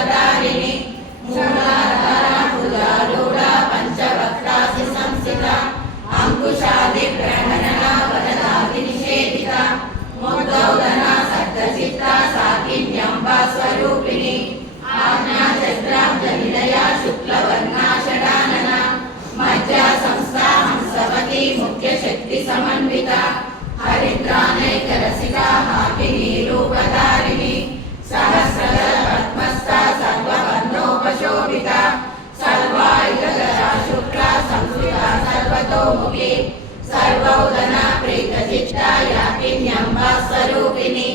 रूपधारिणी मूलाधारभुजारूढा पंचवक्त्रासि संस्थिता अंकुशादिग्रहणा वदनादिनिषेधिता मुद्गौदना सप्तचित्ता साकिन्यम्बा स्वरूपिणी आज्ञाचक्राब्जनिलया शुक्लवर्णा षडानना मज्जा संस्था हंसवती मुख्यशक्ति समन्विता हरिद्रानैकरसिका हाकिनी रूपधारिणी सहस्रदल पद्मस्था सर्ववर्णोपशोभिता सर्वायुधरा शुक्ला संस्कृता सर्वतोमुखी सर्वौदना प्रीतचित्ता याकिन्यम्बा स्वरूपिणी